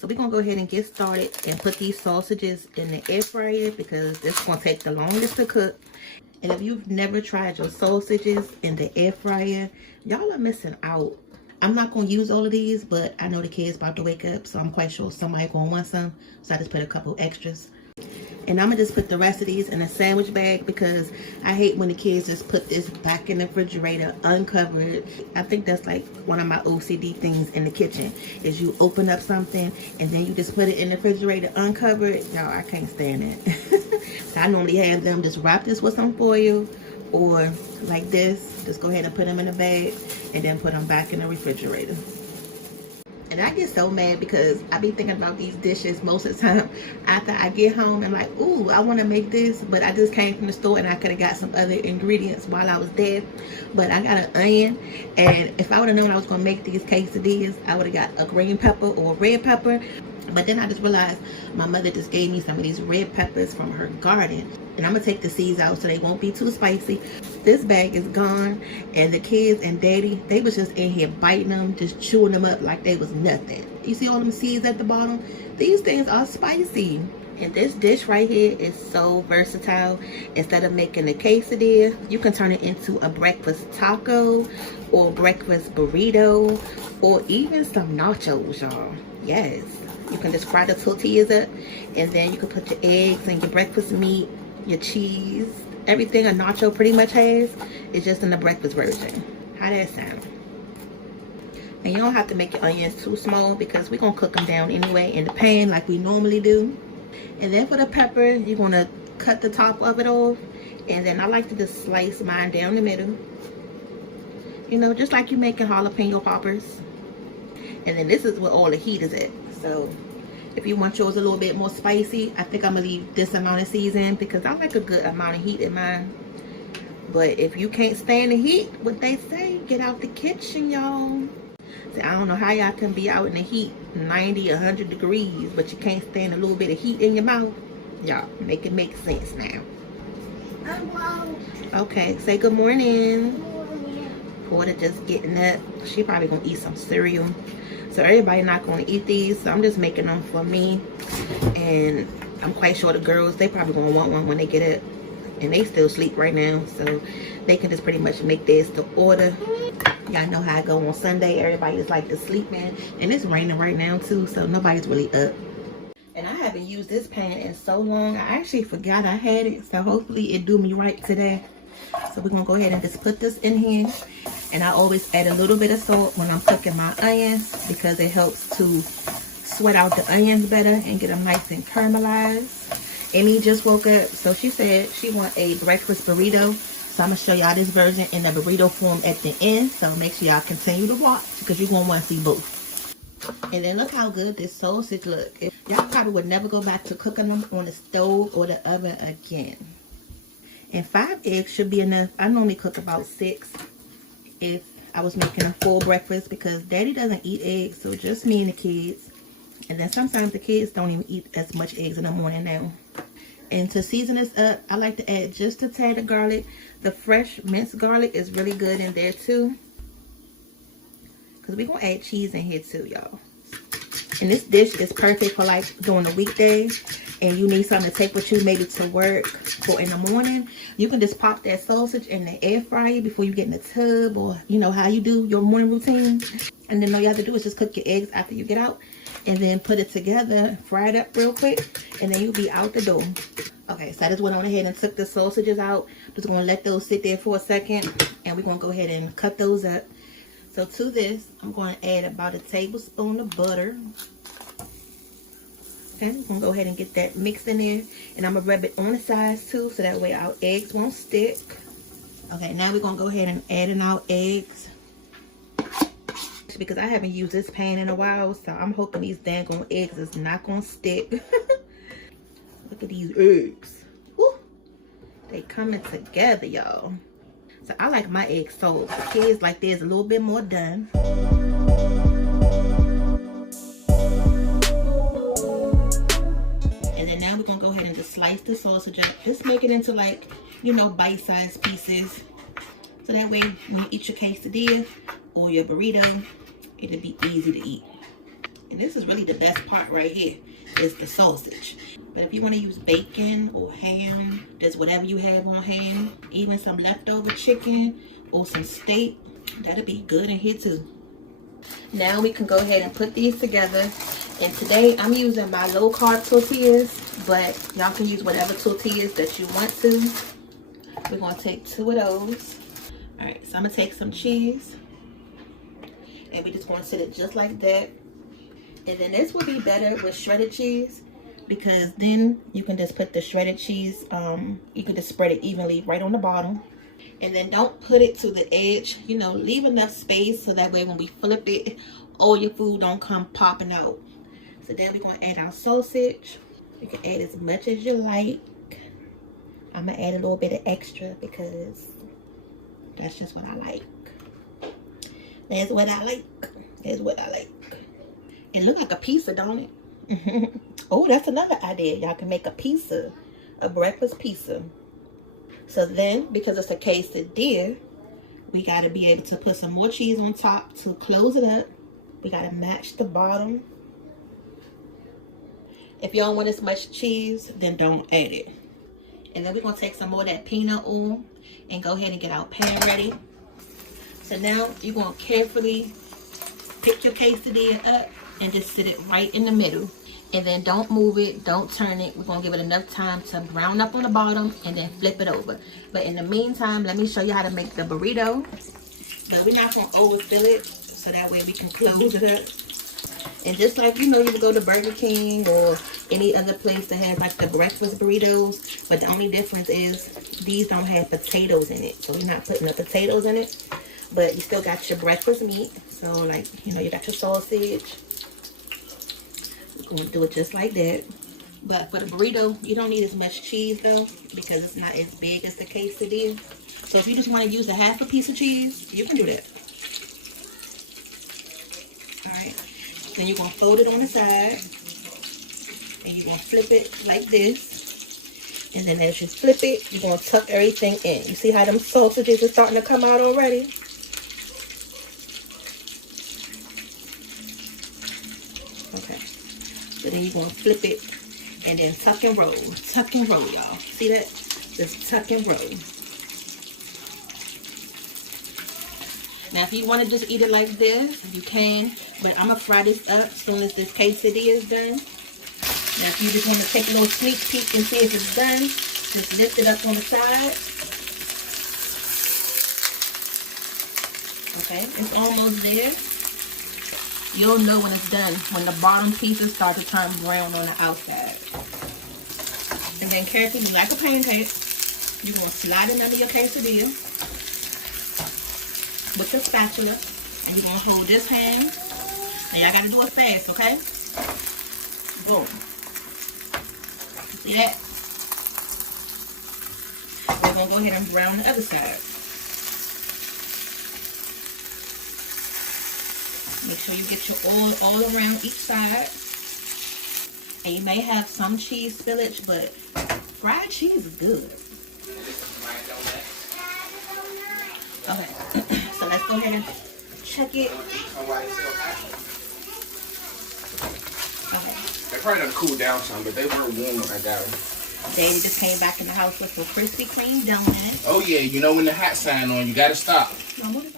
So we're gonna go ahead and get started and put these sausages in the air fryer because this is gonna take the longest to cook. And if you've never tried your sausages in the air fryer, y'all are missing out. I'm not gonna use all of these, but I know the kids about to wake up, so I'm quite sure somebody gonna want some. So I just put a couple extras. And I'm gonna just put the rest of these in a sandwich bag because I hate when the kids just put this back in the refrigerator uncovered. I think that's like one of my OCD things in the kitchen is you open up something and then you just put it in the refrigerator uncovered. Y'all, I can't stand it. So I normally have them just wrap this with some foil or like this. Just go ahead and put them in a bag and then put them back in the refrigerator. And I get so mad because I be thinking about these dishes most of the time after I get home and like, ooh, I want to make this, but I just came from the store and I could have got some other ingredients while I was there. But I got an onion, and if I would have known I was going to make these quesadillas, I would have got a green pepper or a red pepper. But then I just realized my mother just gave me some of these red peppers from her garden. And I'm going to take the seeds out so they won't be too spicy. This bag is gone. And the kids and daddy, they was just in here biting them, just chewing them up like they was nothing. You see all them seeds at the bottom? These things are spicy. And this dish right here is so versatile. Instead of making a quesadilla, you can turn it into a breakfast taco or breakfast burrito or even some nachos, y'all. Yes. You can just fry the tortillas up, and then you can put your eggs and your breakfast meat, your cheese, everything a nacho pretty much has is just in the breakfast version. How that sound? And you don't have to make your onions too small because we're going to cook them down anyway in the pan like we normally do. And then for the pepper, you're going to cut the top of it off. And then I like to just slice mine down the middle. You know, just like you making jalapeno poppers. And then this is where all the heat is at. So if you want yours a little bit more spicy, I think I'm gonna leave this amount of seasoning because I like a good amount of heat in mine. But if you can't stand the heat, what they say, get out the kitchen, y'all. See, I don't know how y'all can be out in the heat 90 100 degrees, but you can't stand a little bit of heat in your mouth. Y'all make it make sense now. Okay, say good morning. Porter just getting up. She probably gonna eat some cereal. So everybody not going to eat these, so I'm just making them for me. And I'm quite sure the girls, they probably going to want one when they get up. And they still sleep right now, so they can just pretty much make this to order. Y'all know how I go on Sunday. Everybody is like to sleep, man. And it's raining right now too, so nobody's really up. And I haven't used this pan in so long. I actually forgot I had it, so hopefully it do me right today. So we're going to go ahead and just put this in here. And I always add a little bit of salt when I'm cooking my onions because it helps to sweat out the onions better and get them nice and caramelized. Amy just woke up, so she said she want a breakfast burrito. So I'm going to show y'all this version in the burrito form at the end. So make sure y'all continue to watch because you're going to want to see both. And then look how good this sausage look. Y'all probably would never go back to cooking them on the stove or the oven again. And 5 eggs should be enough. I normally cook about 6 if I was making a full breakfast because daddy doesn't eat eggs, so just me and the kids. And then sometimes the kids don't even eat as much eggs in the morning now. And to season this up, I like to add just a tad of garlic. The fresh minced garlic is really good in there too, because we're going to add cheese in here too, y'all. And this dish is perfect for like during the weekday and you need something to take with you maybe to work or in the morning. You can just pop that sausage in the air fryer before you get in the tub, or you know how you do your morning routine. And then all you have to do is just cook your eggs after you get out and then put it together, fry it up real quick, and then you'll be out the door. Okay, so I just went on ahead and took the sausages out. Just going to let those sit there for a second, and we're going to go ahead and cut those up. So to this, I'm going to add about a tablespoon of butter. Okay, I'm going to go ahead and get that mixed in there. And I'm going to rub it on the sides too, so that way our eggs won't stick. Okay, now we're going to go ahead and add in our eggs. Because I haven't used this pan in a while, so I'm hoping these dang eggs is not going to stick. Look at these eggs. Woo. They coming together, y'all. So I like my eggs sold. The kids like theirs a little bit more done. And then now we're going to go ahead and just slice the sausage up. Just make it into like, you know, bite-sized pieces. So that way when you eat your quesadilla or your burrito, it'll be easy to eat. And this is really the best part right here, is the sausage. But if you want to use bacon or ham, just whatever you have on hand, even some leftover chicken or some steak, that'll be good in here too. Now we can go ahead and put these together. And today I'm using my low carb tortillas, but y'all can use whatever tortillas that you want to. We're going to take 2 of those. All right, so I'm going to take some cheese. And we just going to set it just like that. And then this will be better with shredded cheese, because then you can just put the shredded cheese, you can just spread it evenly right on the bottom. And then don't put it to the edge, you know, leave enough space so that way when we flip it, all your food don't come popping out. So then we're going to add our sausage. You can add as much as you like. I'm going to add a little bit of extra because that's just what I like. That's what I like. That's what I like. It looks like a pizza, don't it? Oh, that's another idea. Y'all can make a pizza, a breakfast pizza. So then, because it's a quesadilla, we got to be able to put some more cheese on top to close it up. We got to match the bottom. If you don't want as much cheese, then don't add it. And then we're going to take some more of that peanut oil and go ahead and get our pan ready. So now you're going to carefully pick your quesadilla up and just sit it right in the middle. And then don't move it, don't turn it. We're going to give it enough time to brown up on the bottom and then flip it over. But in the meantime, let me show you how to make the burrito. But we're not going to overfill it, so that way we can close it up. And just like, you know, you would go to Burger King or any other place that has like the breakfast burritos. But the only difference is these don't have potatoes in it. So you're not putting the potatoes in it. But you still got your breakfast meat. So like, you know, you got your sausage. We're going to do it just like that. But for the burrito, you don't need as much cheese though, because it's not as big as the quesadilla. So if you just want to use a half a piece of cheese, you can do that. Alright. Then you're going to fold it on the side. And you're going to flip it like this. And then as you flip it, you're going to tuck everything in. You see how them sausages are starting to come out already? Okay. So then you're going to flip it and then tuck and roll. Tuck and roll, y'all. See that? Just tuck and roll. Now, if you want to just eat it like this, you can. But I'm going to fry this up as soon as this quesadilla is done. Now, if you just want to take a little sneak peek and see if it's done, just lift it up on the side. Okay, it's almost there. You'll know when it's done, when the bottom pieces start to turn brown on the outside. And then carefully, like a pancake, you're going to slide it under your quesadilla with your spatula. And you're going to hold this hand. Now, y'all got to do it fast, okay? Boom. See that? We're going to go ahead and brown the other side. Make sure you get your oil all around each side. And you may have some cheese spillage, but fried cheese is good. Okay, so let's go ahead and check it. Okay. They probably done cooled down some, but they were warm when I got them. Daddy just came back in the house with some Krispy Kreme donuts. Oh yeah, you know when the hot sign on, you gotta stop.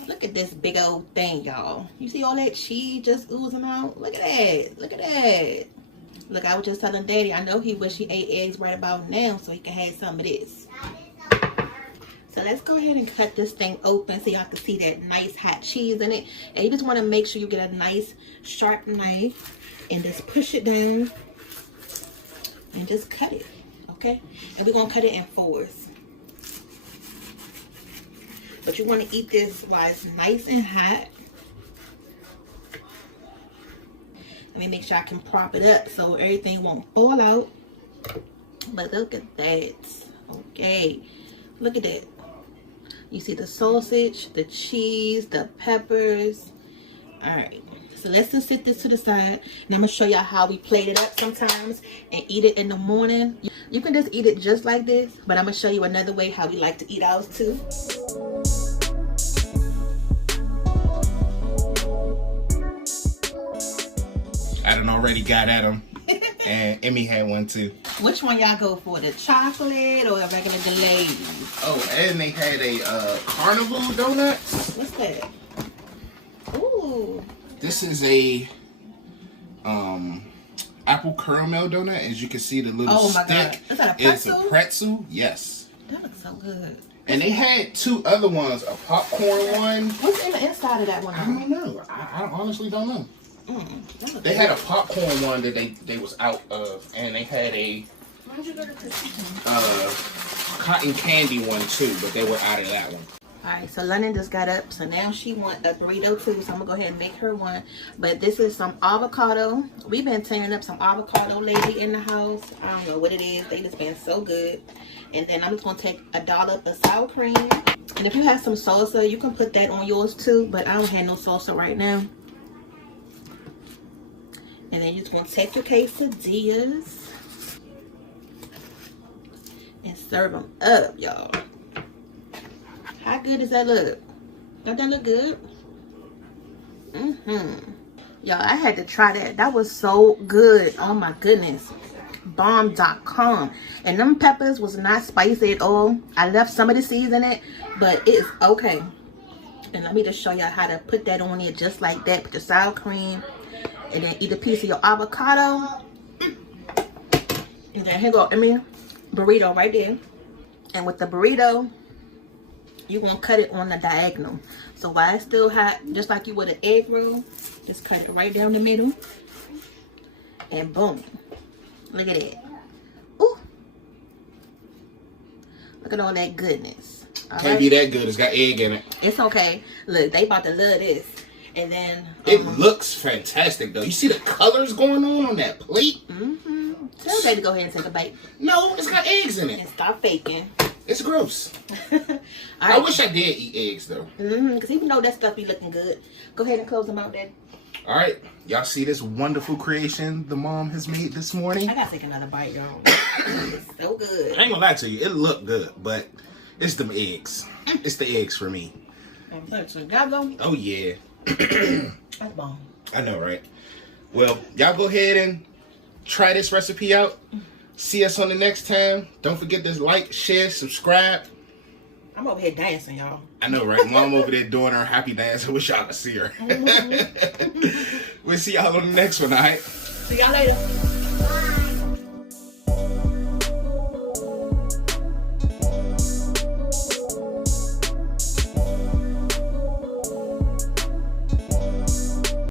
Look at this big old thing, y'all. You see all that cheese just oozing out? Look at that. Look at that. Look, I was just telling Daddy, I know he wish he ate eggs right about now so he can have some of this. So let's go ahead and cut this thing open so y'all can see that nice hot cheese in it. And you just want to make sure you get a nice sharp knife and just push it down and just cut it. Okay? And we're going to cut it in fours. But you want to eat this while it's nice and hot. Let me make sure I can prop it up so everything won't fall out. But look at that. Okay. Look at that. You see the sausage, the cheese, the peppers. Alright. So let's just sit this to the side. And I'm going to show y'all how we plate it up sometimes and eat it in the morning. You can just eat it just like this. But I'm going to show you another way how we like to eat ours too. done already got at them. And Emmy had one too. Which one y'all go for? The chocolate or a regular glaze? Oh, and they had a carnival donuts. What's that? Ooh. This is a apple caramel donut. As you can see, the little Oh my God. stick Is that a is pretzel? a pretzel. Yes. That looks so good. And they had 2 other ones, a popcorn one. What's in the inside of that one? I don't know. I honestly don't know. That looks They had a popcorn one that they was out of, and they had a Why'd you go to cotton candy one too, but they were out of that one. Alright, so London just got up, so now she want a burrito too, so I'm gonna go ahead and make her one. But this is some avocado. We've been tearing up some avocado lately in the house. I don't know what it is. They just been so good. And then I'm just gonna take a dollop of sour cream. And if you have some salsa, you can put that on yours too, but I don't have no salsa right now. And then you're just gonna take your quesadillas and serve them up, y'all. How good does that look? Don't that look good? Y'all, I had to try that. That was so good. Oh my goodness. Bomb.com. And them peppers was not spicy at all. I left some of the seeds in it, but it is okay. And let me just show y'all how to put that on there just like that. Put your sour cream. And then eat a piece of your avocado. And then here go, burrito right there. And with the burrito, you're going to cut it on the diagonal. So while it's still hot, just like you would an egg roll, just cut it right down the middle. And boom. Look at that. Ooh. Look at all that goodness. Can't be that good. It's got egg in it. It's okay. Look, they about to love this. And then it looks fantastic though. You see the colors going on that plate? Tell baby to go ahead and take a bite. No, it's got eggs in it. And stop faking. It's gross. Right. I wish I did eat eggs though. Because even though that stuff be looking good. Go ahead and close them out, Daddy. Alright. Y'all see this wonderful creation the mom has made this morning? I gotta take another bite, y'all. It's so good. I ain't gonna lie to you. It looked good, but it's them eggs. It's the eggs for me. Oh yeah. That's bomb. I know, right? Well, y'all go ahead and try this recipe out. See us on the next time. Don't forget to like, share, subscribe. I'm over here dancing, y'all. I know, right? Mom over there doing her happy dance. I wish y'all could see her. We'll see y'all on the next one, all right? See y'all later.